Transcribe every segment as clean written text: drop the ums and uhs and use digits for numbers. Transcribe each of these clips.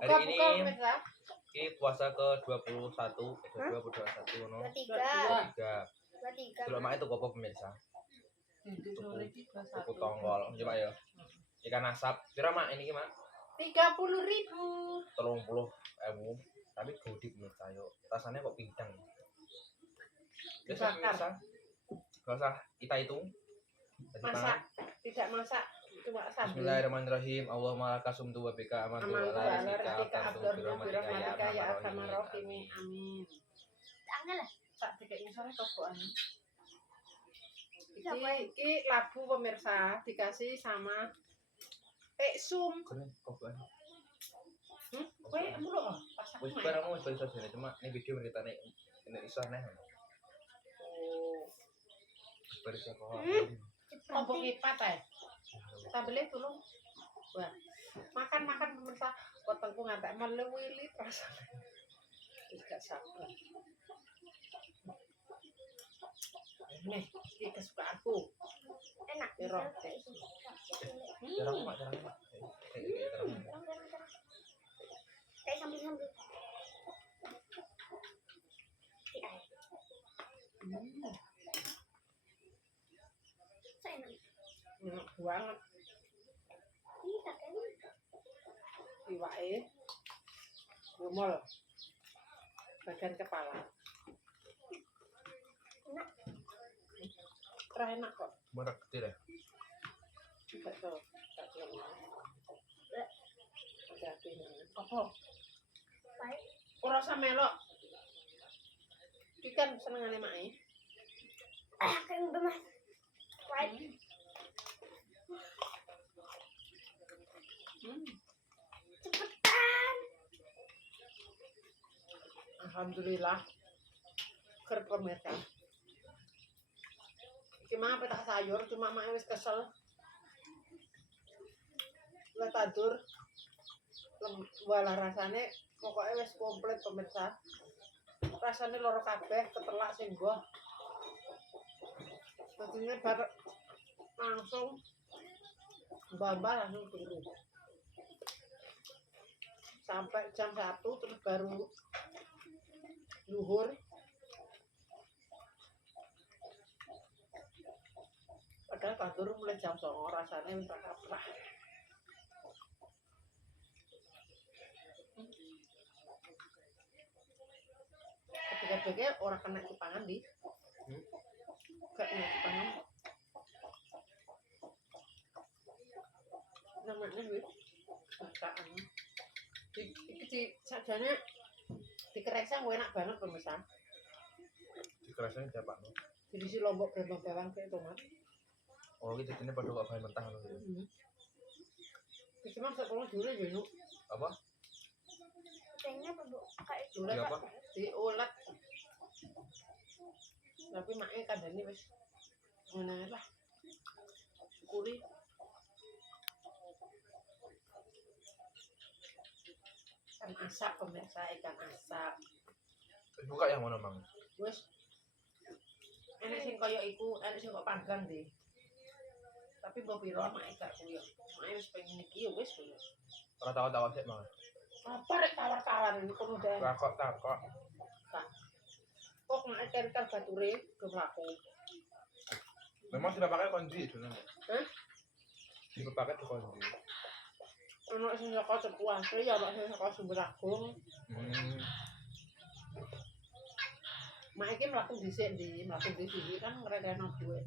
Hari ini pemirsa. Ini puasa ke-21, 22 no. 23. Dulu mak itu apa pemirsa? Tuku tonggol, coba ya. Ikan asap, kira mak ini mak? 30.000. 30.000. Tapi gede pemirsa yo. Rasanya kok pindang. Biasa pemirsa. Gak usah kita hitung. Masak, tidak masak. Cuma sambil. Bismillahirrahmanirrahim. Allahumma lakasumtu wa bika amantu wa la rizqika birahmatika ya arhamar rahimin. Amin. Angel tak dikek misalnya kokoan. Iki labu pemirsa dikasih sama sum. Kokoan. Kowe mulu kok pas aku. Wis barang wis bisa jane cuma ini video ceritane ini iso aneh. Oh. Baris kok. Apa kipat ae? Sambelnya tulung. Wah. Makan pemirsa, potongku ngantek melewili rasane. Wis gak sabar. Nih, iki kesukaanku. Enak terong. Jarang mak. Kayak sambil-sambil. Enak banget. Iwake gumul bagian kepala. Enak kok. Merak kecil ya? Betul. Apa? Baik. Ora usah melok. Iki kan senengane mae. Kan gemas. Baik. Cepetan. Alhamdulillah. Ker pemirsa. Iki mah petak sayur cuma mae wis kesel. Lah tadur. Walah rasane pokoknya wis komplit pemirsa. Rasane loro kabeh ketelak sing mbah. Dadine bar langsung mbah langsung turu. Sampai jam 1 terus baru zuhur. Padahal tadur mulai jam 09.00 rasane wis kaprah. Ketika orang kena dipangan di gak kena dipangan namanya wih masakan di sajanya dikereksa enak banget pemirsa. Dikereksa siapa no? Jadi si lombok bawang kayak tomat. Oh gitu ini pada kok bahan mentah loh. Itu mah sekolah dulu ya nu. Apa? Kayaknya apa, Bu? Kayak Ulat apa? Diulat. Tapi maknya kandani wis ngene lah. Syukuri. Ikan asap pemirsa, ikan asap. Buka yang mana mang? Wis enek sing kaya iku, enek sing kok panggang deh. Tapi mbok piro mak gak kuwi. Mak wis pengen iki ya wis. Ora tahu-tahu sik mang. Apa rek tawar-tawar ini kono den. Takok. Kok mak tempel bature gemlaku. Memang sudah pakai kunci sebenarnya. Hah? Sudah pakai kunci. Ono sing saka Cepuase ya ono sing saka Sumber Agung. Mak iki mlaku dhisik kan ngredeno duit.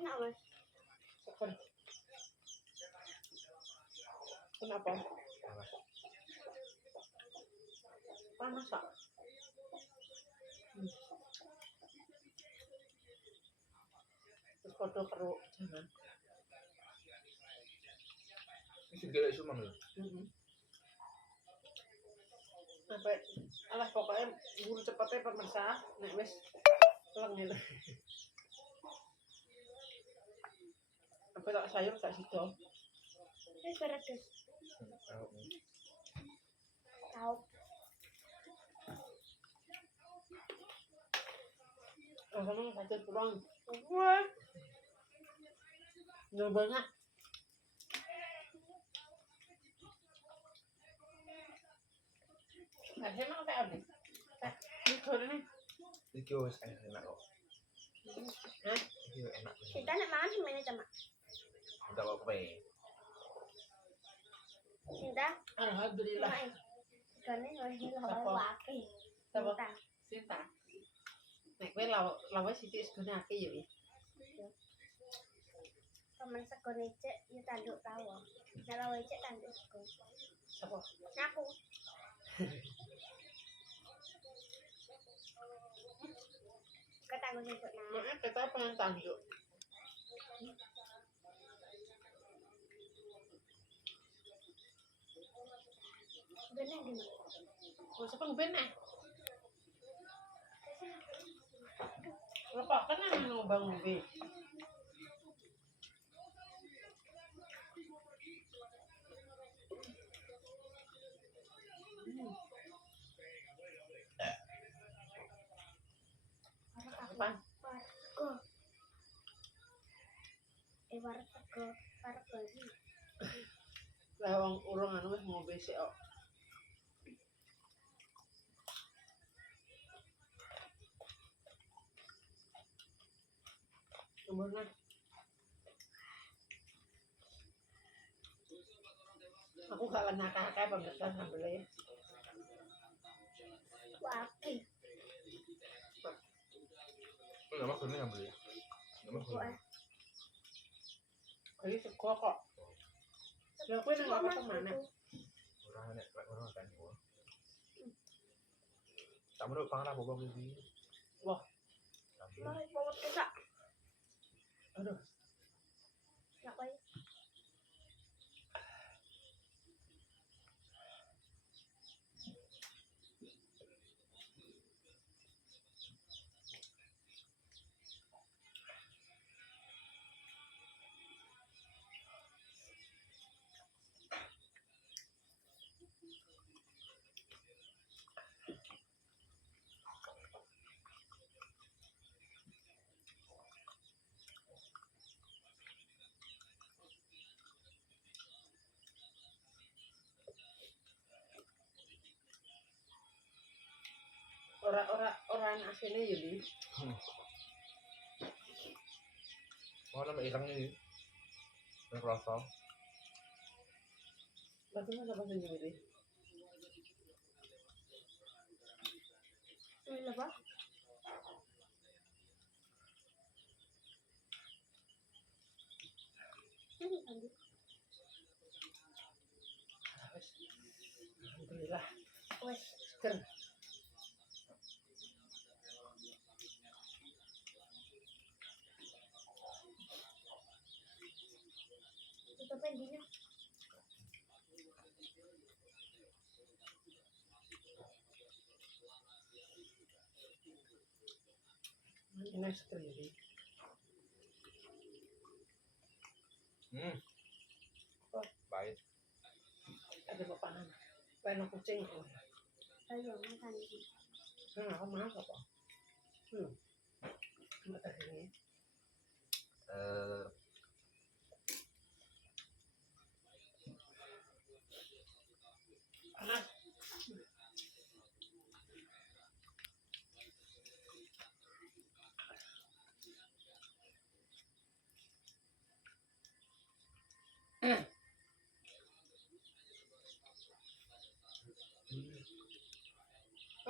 enak, Mas. Seger. Kenapa? Panas tak? Terus foto keruk jangan. Ini segala isu mang lho. Sampai alah pokoknya buru cepetnya pemirsa nek wis lengil. Sampai tak sayur tak sido. Wis beredes. Tahu. Rasanya kacau kurang. Wah, banyak. Nasi emang kayak apa? Ini goreng nih. Iki wis enak kok. Hah? Iki enak. Kita nak makan semuanya sama. Enggak apa-apa. Cinta. Alhamdulillah. Karena lagi Apa? lawan wakil. Apa? Cinta. Sinta. Nek kowe lawan sithik segunake ya iki. Paman sekone cek ya tanduk tawa. Nek lawan cek tanduk sekon. Apa? Aku. Kata aku sebut nama. Makanya kita pengen tanduk. Benar gini. Masa pengben eh. Apa kan nang bang ngombe. Apa? Warga. Warga. Warga ini. Lah wong urung anu wis ngombe sik kok. Umurna. Aku gak nakal-nakal banget kan sambelnya. Wakil. Enggak maksudnya ngambil ya. Enggak maksudnya. Jadi sego kok. Lah kowe nang apa kemana? Orang akan gua. Tak menurut pangan apa bang ini? Wah, Mau bawa kesak. aduh. Nak bayi. Orang aslinya ya di. Oh nama irangnya ini. Yang rasa. Bagaimana bahasa Inggris? Ini apa? Ini tanduk. Alhamdulillah. Wes. Seger. Tutupin dulu. Ini seger jadi. Baik. Ada makanan. Pengen kucing. Ayo makan ini. Aku maaf apa? Mata ini. Panas.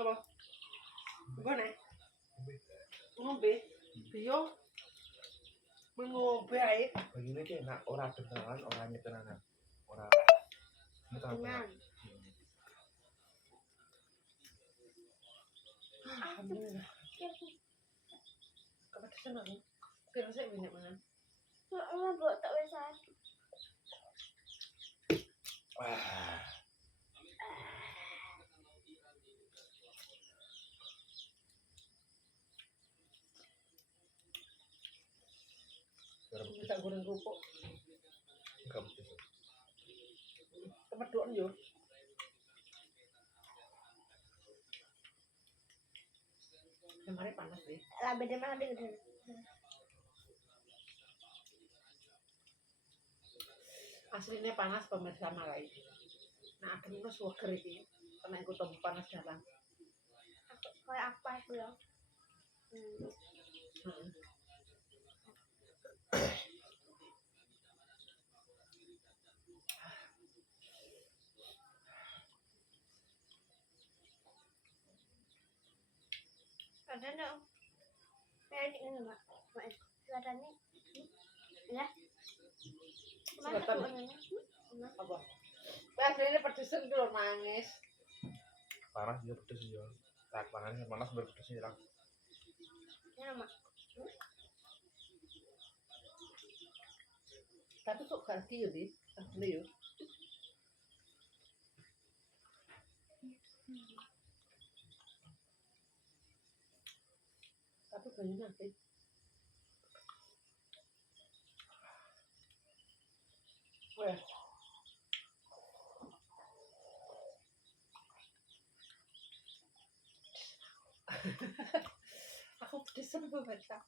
Apa? Gimana? Ngombe. Bio. Mengombe ae. Begini dia nak orang kenalan, orangnya kenalan, orang bukan Tenang. Alhamdulillah. Kepedesan aku. Kira saya banyak mangan. Allah buat tak wesan. Wah. Kita goreng kerupuk. Enggak betul. Kepedoan yo. Kemarin panas deh. Lah beda mana dia udah. Aslinya panas pemirsa malai. Nah, ada minus wager ini. Karena aku tahu panas dalam. Kayak apa itu ya? Ada dong. Kayak ini enggak? Kelihatannya ya. Mana Selatan. warnanya? Apa? Aslinya pedesan dulu nangis. Panas juga pedes juga. Tak panas berpedes sih lah. Ini nama. Tapi kok ganti ya, Di? Asli ya. Tapi banyak nanti. Wah. Aku pedesan pemirsa.